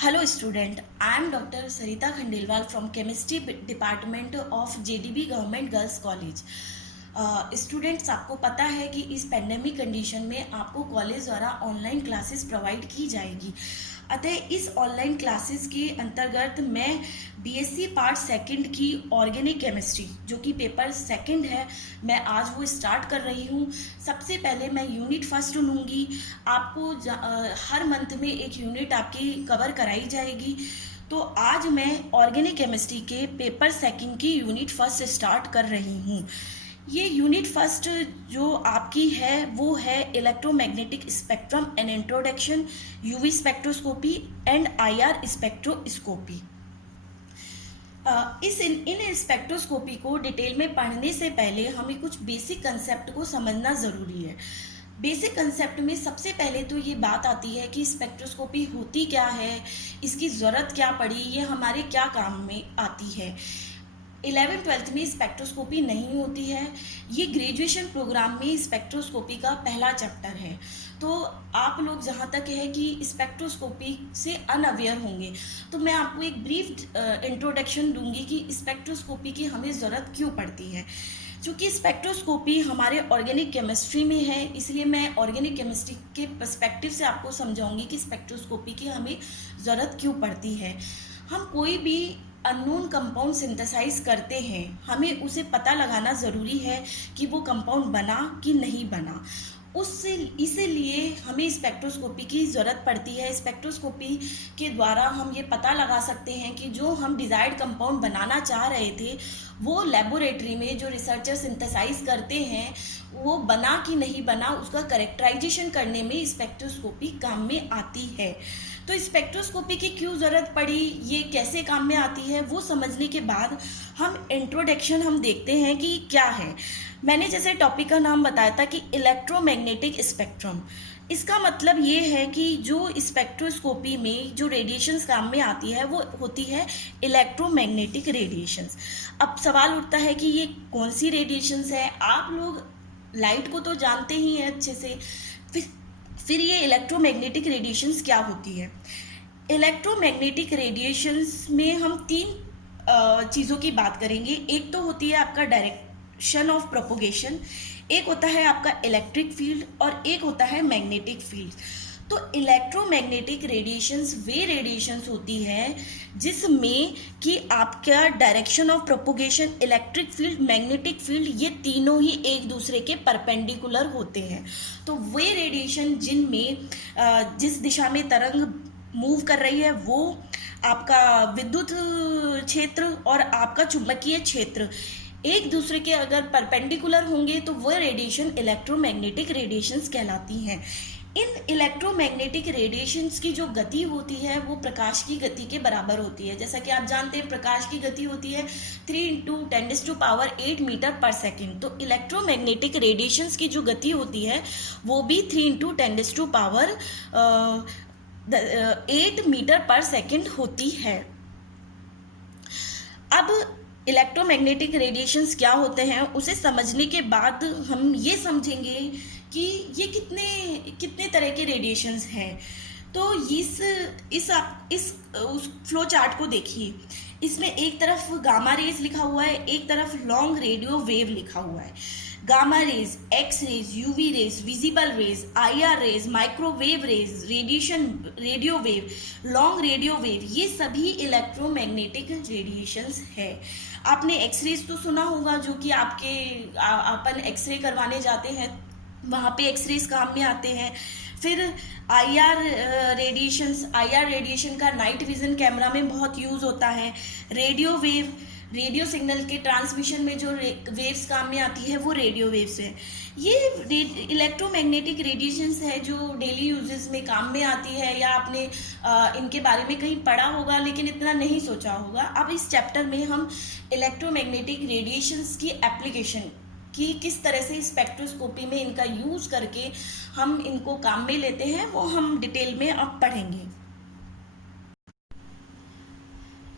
Hello student, I am Dr. Sarita Khandelwal from Chemistry Department of JDB Government Girls College. Students आपको पता है कि इस pandemic condition में आपको कॉलेज द्वारा ऑनलाइन क्लासेस प्रोवाइड की जाएगी। अतः इस ऑनलाइन क्लासेस के अंतर्गत मैं बीएससी पार्ट सेकंड की ऑर्गेनिक केमिस्ट्री जो कि पेपर सेकंड है, मैं आज वो स्टार्ट कर रही हूँ। सबसे पहले मैं यूनिट फर्स्ट लूँगी। आपको हर मंथ में एक यूनिट आपकी कवर कराई जाएगी। तो आज मैं ऑर्गेनिक केमिस्ट्री के पेपर सेकंड की यूनिट फर्स्ट स्टार्ट कर रही हूँ। ये यूनिट फर्स्ट जो आपकी है वो है electromagnetic spectrum and introduction, UV spectroscopy and IR spectroscopy. In spectroscopy को डिटेल में पढ़ने से पहले हमें कुछ बेसिक कंसेप्ट को समझना ज़रूरी है। बेसिक कंसेप्ट में सबसे पहले तो ये बात आती है कि स्पेक्ट्रोस्कोपी होती क्या है, इसकी ज़रूरत क्या पड़ी, ये हमारे क्या काम में आती है। 11th-12th में स्पेक्ट्रोस्कोपी नहीं होती है। ये ग्रेजुएशन प्रोग्राम में स्पेक्ट्रोस्कोपी का पहला चैप्टर है। तो आप लोग जहाँ तक है कि स्पेक्ट्रोस्कोपी से अनअवेयर होंगे, तो मैं आपको एक ब्रीफ इंट्रोडक्शन दूंगी कि स्पेक्ट्रोस्कोपी की हमें ज़रूरत क्यों पड़ती है। चूँकि स्पेक्ट्रोस्कोपी हमारे ऑर्गेनिक केमिस्ट्री में है, इसलिए मैं ऑर्गेनिक केमिस्ट्री के पर्सपेक्टिव से आपको समझाऊंगी कि स्पेक्ट्रोस्कोपी की हमें ज़रूरत क्यों पड़ती है। हम कोई भी अननोन कंपाउंड सिंथेसाइज करते हैं, हमें उसे पता लगाना ज़रूरी है कि वो कंपाउंड बना कि नहीं बना। इसीलिए हमें स्पेक्ट्रोस्कोपी की ज़रूरत पड़ती है। स्पेक्ट्रोस्कोपी के द्वारा हम ये पता लगा सकते हैं कि जो हम डिज़ायर्ड कंपाउंड बनाना चाह रहे थे वो लेबोरेटरी में जो रिसर्चर सिंथेसाइज करते हैं वो बना कि नहीं बना, उसका करेक्टराइजेशन करने में स्पेक्ट्रोस्कोपी काम में आती है। तो स्पेक्ट्रोस्कोपी की क्यों ज़रूरत पड़ी, ये कैसे काम में आती है, वो समझने के बाद हम इंट्रोडक्शन हम देखते हैं कि क्या है। मैंने जैसे टॉपिक का नाम बताया था कि इलेक्ट्रोमैग्नेटिक स्पेक्ट्रम। इसका मतलब ये है कि जो स्पेक्ट्रोस्कोपी में जो रेडिएशंस काम में आती है वो होती है इलेक्ट्रोमैग्नेटिक रेडिएशंस। अब सवाल उठता है कि ये कौन सी रेडिएशंस है। आप लोग लाइट को तो जानते ही हैं अच्छे से, फिर ये इलेक्ट्रोमैग्नेटिक रेडिएशंस क्या होती है। इलेक्ट्रोमैग्नेटिक रेडिएशंस में हम तीन चीज़ों की बात करेंगे। एक तो होती है आपका डायरेक्शन ऑफ प्रोपोगेशन, एक होता है आपका इलेक्ट्रिक फील्ड और एक होता है मैग्नेटिक फील्ड। तो इलेक्ट्रोमैग्नेटिक रेडिएशंस वे रेडिएशंस होती है जिसमें कि आपका direction of propagation, electric field, magnetic field, ये तीनों ही एक दूसरे के परपेंडिकुलर होते हैं। तो वे रेडिएशन जिनमें जिस दिशा में तरंग मूव कर रही है वो आपका विद्युत क्षेत्र और आपका चुंबकीय क्षेत्र एक दूसरे के अगर परपेंडिकुलर होंगे तो वो रेडिएशन इलेक्ट्रोमैग्नेटिक रेडिएशंस कहलाती हैं। इन इलेक्ट्रोमैग्नेटिक रेडिएशंस की जो गति होती है वो प्रकाश की गति के बराबर होती है। जैसा कि आप जानते हैं प्रकाश की गति होती है 3 × 10⁸ मीटर पर सेकेंड। तो इलेक्ट्रोमैग्नेटिक रेडिएशंस की जो गति होती है वो भी 3 × 10⁸ मीटर पर सेकेंड होती है। अब इलेक्ट्रोमैग्नेटिक रेडिएशंस क्या होते हैं उसे समझने के बाद हम ये समझेंगे कि ये कितने तरह के रेडिएशंस हैं। तो उस फ्लो चार्ट को देखिए, इसमें एक तरफ गामा रेज लिखा हुआ है, एक तरफ लॉन्ग रेडियो वेव लिखा हुआ है। Gamma rays, X rays, UV rays, visible rays, IR rays, microwave rays, radio wave, long radio wave, ये सभी इलेक्ट्रोमैग्नेटिक रेडिएशंस है। आपने एक्स रेज तो सुना होगा, जो कि अपन एक्सरे करवाने जाते हैं वहाँ पे एक्सरेज काम में आते हैं। फिर आईआर रेडिएशन का नाइट विजन कैमरा में बहुत यूज़ होता है। रेडियो वेव, रेडियो सिग्नल के ट्रांसमिशन में जो वेव्स काम में आती है वो रेडियो वेव्स है। ये इलेक्ट्रोमैग्नेटिक रेडिएशंस है जो डेली यूजेस में काम में आती है, या आपने इनके बारे में कहीं पढ़ा होगा लेकिन इतना नहीं सोचा होगा। अब इस चैप्टर में हम इलेक्ट्रोमैग्नेटिक रेडिएशंस की एप्लीकेशन कि किस तरह से स्पेक्ट्रोस्कोपी में इनका यूज़ करके हम इनको काम में लेते हैं वो हम डिटेल में अब पढ़ेंगे।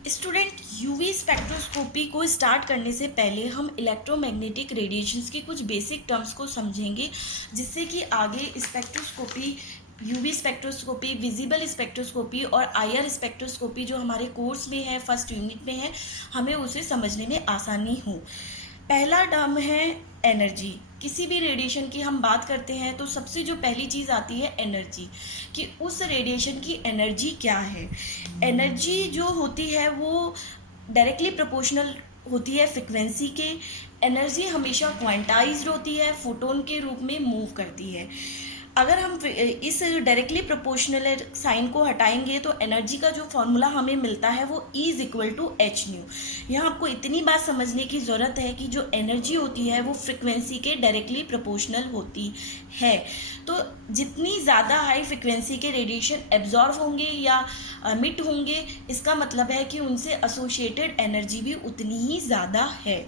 स्टूडेंट, यूवी स्पेक्ट्रोस्कोपी को स्टार्ट करने से पहले हम इलेक्ट्रोमैग्नेटिक रेडिएशंस के कुछ बेसिक टर्म्स को समझेंगे, जिससे कि आगे spectroscopy UV spectroscopy, visible spectroscopy और आईआर स्पेक्ट्रोस्कोपी जो हमारे कोर्स में है, फर्स्ट यूनिट में है, हमें उसे समझने में आसानी हो। पहला टर्म है एनर्जी। किसी भी रेडिएशन की हम बात करते हैं तो सबसे जो पहली चीज़ आती है एनर्जी, कि उस रेडिएशन की एनर्जी क्या है। एनर्जी जो होती है वो डायरेक्टली प्रोपोर्शनल होती है फ्रिक्वेंसी के। एनर्जी हमेशा क्वांटाइज्ड होती है, फोटोन के रूप में मूव करती है। अगर हम इस डायरेक्टली प्रोपोर्शनल साइन को हटाएंगे तो एनर्जी का जो फॉर्मूला हमें मिलता है वो E is equal to h nu. यहाँ आपको इतनी बात समझने की ज़रूरत है कि जो एनर्जी होती है वो फ्रिक्वेंसी के डायरेक्टली प्रोपोर्शनल होती है। तो जितनी ज़्यादा हाई फ्रिक्वेंसी के रेडिएशन एब्जॉर्व होंगे या मिट होंगे, इसका मतलब है कि उनसे एसोसिएटेड एनर्जी भी उतनी ही ज़्यादा है।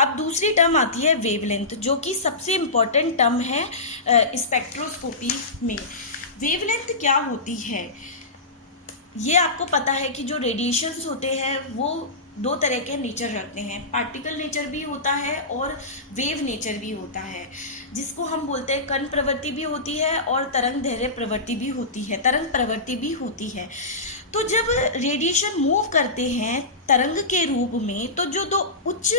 अब दूसरी टर्म आती है वेवलेंथ, जो कि सबसे इम्पॉर्टेंट टर्म है स्पेक्ट्रोस्कोपी में। वेवलेंथ क्या होती है? ये आपको पता है कि जो रेडिएशंस होते हैं वो दो तरह के नेचर रखते हैं, पार्टिकल नेचर भी होता है और वेव नेचर भी होता है, जिसको हम बोलते हैं कण प्रवृत्ति भी होती है और तरंग दैर्ध्य प्रवृत्ति भी होती है, तरंग प्रवृत्ति भी होती है। तो जब रेडिएशन मूव करते हैं तरंग के रूप में, तो जो दो उच्च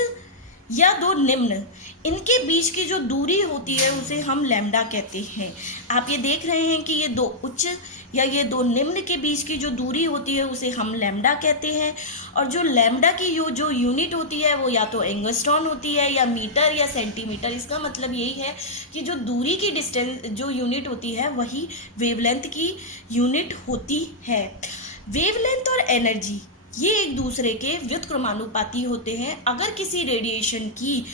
या दो निम्न, इनके बीच की जो दूरी होती है उसे हम लैम्डा कहते हैं। आप ये देख रहे हैं कि ये दो उच्च या ये दो निम्न के बीच की जो दूरी होती है उसे हम लैम्डा कहते हैं। और जो लैम्डा की जो यूनिट होती है वो या तो एंगस्ट्रॉन होती है या मीटर या सेंटीमीटर। इसका मतलब यही है कि जो दूरी की डिस्टेंस जो यूनिट होती है वही वेवलेंथ की यूनिट होती है। वेवलेंथ और एनर्जी ये एक दूसरे के व्युत्क्रमानुपाती होते हैं। अगर किसी रेडिएशन की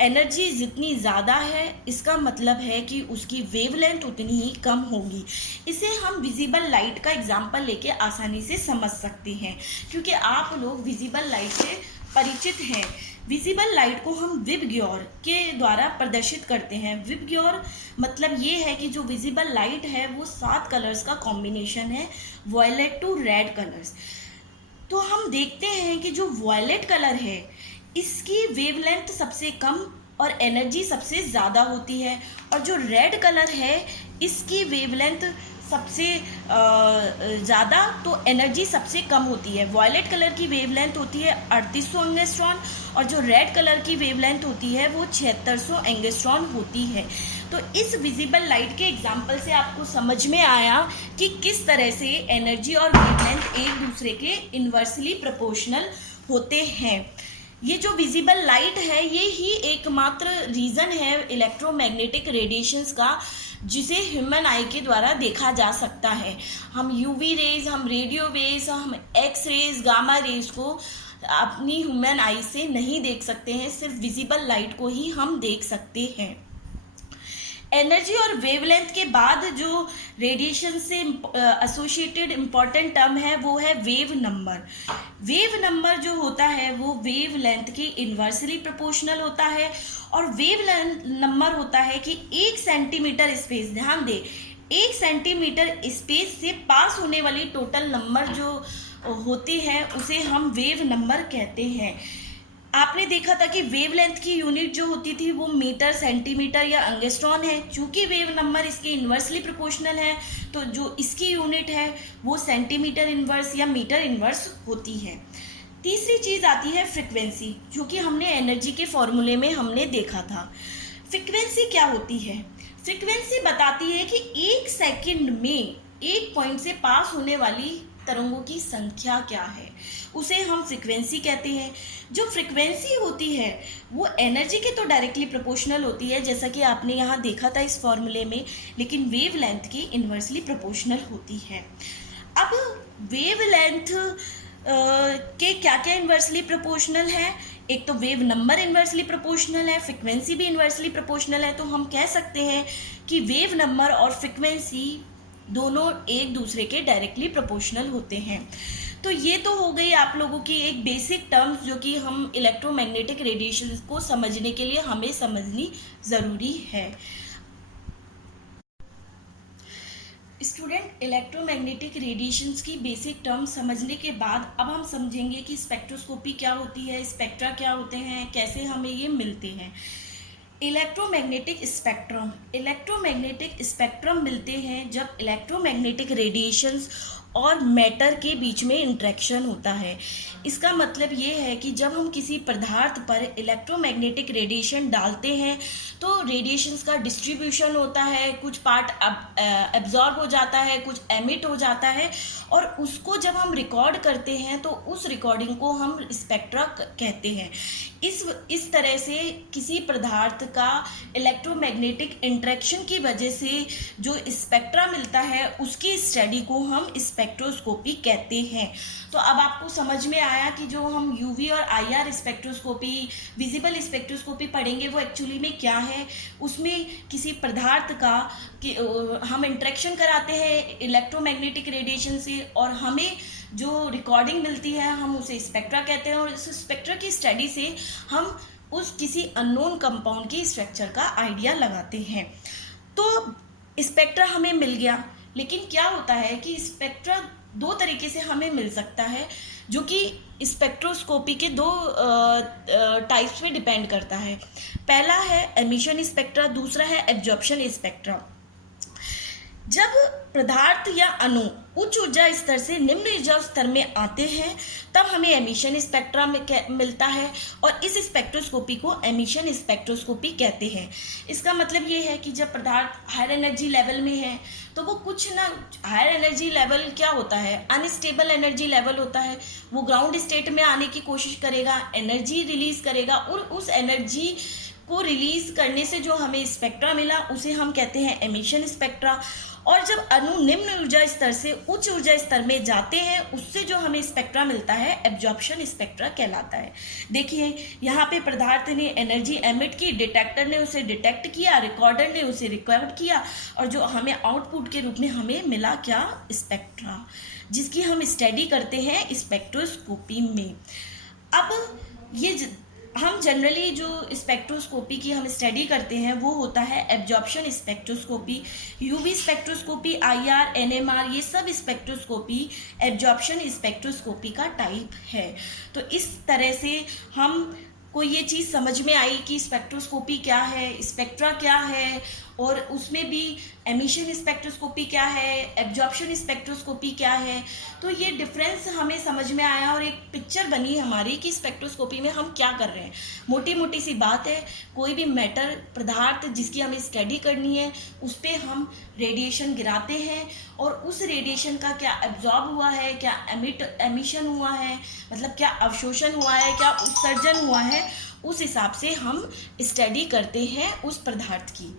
एनर्जी जितनी ज़्यादा है, इसका मतलब है कि उसकी वेवलेंथ उतनी ही कम होगी। इसे हम विजिबल लाइट का एग्जाम्पल लेके आसानी से समझ सकते हैं, क्योंकि आप लोग विजिबल लाइट से परिचित हैं। विजिबल लाइट को हम विबग्योर के द्वारा प्रदर्शित करते हैं। विबग्योर मतलब ये है कि जो विजिबल लाइट है वो 7 कलर्स का कॉम्बिनेशन है, वॉयलेट टू रेड कलर्स। तो हम देखते हैं कि जो वॉयलेट कलर है इसकी वेवलेंथ सबसे कम और एनर्जी सबसे ज़्यादा होती है, और जो रेड कलर है इसकी वेवलेंथ सबसे ज़्यादा तो एनर्जी सबसे कम होती है। वॉयलेट कलर की वेवलेंथ होती है 3800 एंगस्ट्रॉन और जो रेड कलर की वेवलेंथ होती है वो 7600 एंगस्ट्रॉन होती है। तो इस विजिबल लाइट के एग्जाम्पल से आपको समझ में आया कि किस तरह से एनर्जी और वेवलेंथ एक दूसरे के इन्वर्सली प्रोपोर्शनल होते हैं। ये जो विजिबल लाइट है ये ही एकमात्र रीज़न है इलेक्ट्रोमैग्नेटिक रेडिएशंस का जिसे ह्यूमन आई के द्वारा देखा जा सकता है। हम यूवी रेज, हम रेडियो वेव्स, हम एक्स रेज, गामा रेज को अपनी ह्यूमन आई से नहीं देख सकते हैं, सिर्फ विजिबल लाइट को ही हम देख सकते हैं। एनर्जी और वेवलेंथ के बाद जो रेडिएशन से एसोसिएटेड इम्पॉर्टेंट टर्म है वो है वेव नंबर। वेव नंबर जो होता है वो वेव लेंथ के इन्वर्सली प्रोपोर्शनल होता है, और वेव नंबर होता है कि 1 सेंटीमीटर स्पेस, ध्यान दे, 1 सेंटीमीटर स्पेस से पास होने वाली टोटल नंबर जो होती है उसे हम वेव नंबर कहते हैं। आपने देखा था कि वेवलेंथ की यूनिट जो होती थी वो मीटर, सेंटीमीटर या एंगस्ट्रॉन है। चूंकि वेव नंबर इसके इन्वर्सली प्रोपोर्शनल है तो जो इसकी यूनिट है वो सेंटीमीटर इन्वर्स या मीटर इन्वर्स होती है। तीसरी चीज़ आती है फ्रिक्वेंसी, जो कि हमने एनर्जी के फॉर्मूले में हमने देखा था। फ्रिक्वेंसी क्या होती है? फ्रिक्वेंसी बताती है कि 1 सेकंड में एक पॉइंट से पास होने वाली तरंगों की संख्या क्या है, उसे हम फ्रिक्वेंसी कहते हैं। जो फ्रिक्वेंसी होती है वो एनर्जी के तो डायरेक्टली प्रोपोर्शनल होती है, जैसा कि आपने यहाँ देखा था इस फॉर्मूले में, लेकिन वेवलेंथ की इन्वर्सली प्रोपोर्शनल होती है। अब वेवलेंथ के क्या क्या इन्वर्सली प्रोपोर्शनल है? एक तो वेव नंबर इन्वर्सली प्रोपोर्शनल है, फ्रिक्वेंसी भी इन्वर्सली प्रोपोर्शनल है। तो हम कह सकते हैं कि वेव नंबर और फ्रिक्वेंसी दोनों एक दूसरे के डायरेक्टली प्रोपोर्शनल होते हैं। तो ये तो हो गई आप लोगों की एक बेसिक टर्म्स जो कि हम इलेक्ट्रोमैग्नेटिक रेडिएशन को समझने के लिए हमें समझनी ज़रूरी है। स्टूडेंट, इलेक्ट्रोमैग्नेटिक रेडिएशंस की बेसिक टर्म्स समझने के बाद अब हम समझेंगे कि स्पेक्ट्रोस्कोपी क्या होती है, स्पेक्ट्रा क्या होते हैं, कैसे हमें ये मिलते हैं। इलेक्ट्रोमैग्नेटिक स्पेक्ट्रम मिलते हैं जब इलेक्ट्रोमैग्नेटिक रेडिएशंस और मैटर के बीच में इंटरेक्शन होता है। इसका मतलब ये है कि जब हम किसी पदार्थ पर इलेक्ट्रोमैग्नेटिक रेडिएशन डालते हैं तो रेडिएशंस का डिस्ट्रीब्यूशन होता है, कुछ पार्ट एब्जॉर्ब हो जाता है, कुछ एमिट हो जाता है, और उसको जब हम रिकॉर्ड करते हैं तो उस रिकॉर्डिंग को हम स्पेक्ट्रा कहते हैं। इस तरह से किसी पदार्थ का इलेक्ट्रोमैग्नेटिक इंटरेक्शन की वजह से जो स्पेक्ट्रा मिलता है उसकी स्टडी को हम स्पेक्ट्रोस्कोपी कहते हैं। तो अब आपको समझ में आया कि जो हम यूवी और आईआर स्पेक्ट्रोस्कोपी, विजिबल स्पेक्ट्रोस्कोपी पढ़ेंगे वो एक्चुअली में क्या है। उसमें किसी पदार्थ का हम इंटरेक्शन कराते हैं इलेक्ट्रोमैग्नेटिक रेडिएशन से और हमें जो रिकॉर्डिंग मिलती है हम उसे स्पेक्ट्रा कहते हैं, और इस स्पेक्ट्रा की स्टडी से हम उस किसी अननोन कंपाउंड की स्ट्रक्चर का आइडिया लगाते हैं। तो स्पेक्ट्रा हमें मिल गया, लेकिन क्या होता है कि स्पेक्ट्रा दो तरीके से हमें मिल सकता है, जो कि स्पेक्ट्रोस्कोपी के दो टाइप्स पे डिपेंड करता है। पहला है एमिशन स्पेक्ट्रा, दूसरा है एब्जॉर्प्शन स्पेक्ट्रा। जब पदार्थ या अणु उच्च ऊर्जा स्तर से निम्न ऊर्जा स्तर में आते हैं तब हमें एमिशन स्पेक्ट्रा मिलता है, और इस स्पेक्ट्रोस्कोपी को एमिशन स्पेक्ट्रोस्कोपी कहते हैं। इसका मतलब ये है कि जब पदार्थ हायर एनर्जी लेवल में है तो वो कुछ ना, हायर एनर्जी लेवल क्या होता है, अनस्टेबल एनर्जी लेवल होता है। वो ग्राउंड स्टेट में आने की कोशिश करेगा, एनर्जी रिलीज करेगा, और उस एनर्जी को रिलीज करने से जो हमें स्पेक्ट्रा मिला उसे हम कहते हैं एमिशन स्पेक्ट्रा। और जब अणु निम्न ऊर्जा स्तर से उच्च ऊर्जा स्तर में जाते हैं उससे जो हमें स्पेक्ट्रा मिलता है एब्जॉर्प्शन स्पेक्ट्रा कहलाता है। देखिए यहाँ पे पदार्थ ने एनर्जी एमिट की, डिटेक्टर ने उसे डिटेक्ट किया, रिकॉर्डर ने उसे रिकॉर्ड किया, और जो हमें आउटपुट के रूप में हमें मिला क्या, स्पेक्ट्रा, जिसकी हम स्टडी करते हैं स्पेक्ट्रोस्कोपी में। अब ये हम जनरली जो स्पेक्ट्रोस्कोपी की हम स्टडी करते हैं वो होता है absorption spectroscopy. UV spectroscopy, IR, NMR, ये सब स्पेक्ट्रोस्कोपी एब्जॉर्प्शन स्पेक्ट्रोस्कोपी का टाइप है। तो इस तरह से हम को ये चीज़ समझ में आई कि स्पेक्ट्रोस्कोपी क्या है, स्पेक्ट्रा क्या है, और उसमें भी एमिशन स्पेक्ट्रोस्कोपी क्या है, एब्जॉर्प्शन स्पेक्ट्रोस्कोपी क्या है। तो ये डिफरेंस हमें समझ में आया और एक पिक्चर बनी हमारी कि स्पेक्ट्रोस्कोपी में हम क्या कर रहे हैं। मोटी मोटी सी बात है, कोई भी मैटर, पदार्थ जिसकी हमें स्टडी करनी है उस पर हम रेडिएशन गिराते हैं, और उस रेडिएशन का क्या एब्जॉर्ब हुआ है, क्या एमिशन हुआ है, मतलब क्या अवशोषण हुआ है, क्या उत्सर्जन हुआ है, उस हिसाब से हम स्टडी करते हैं उस पदार्थ की।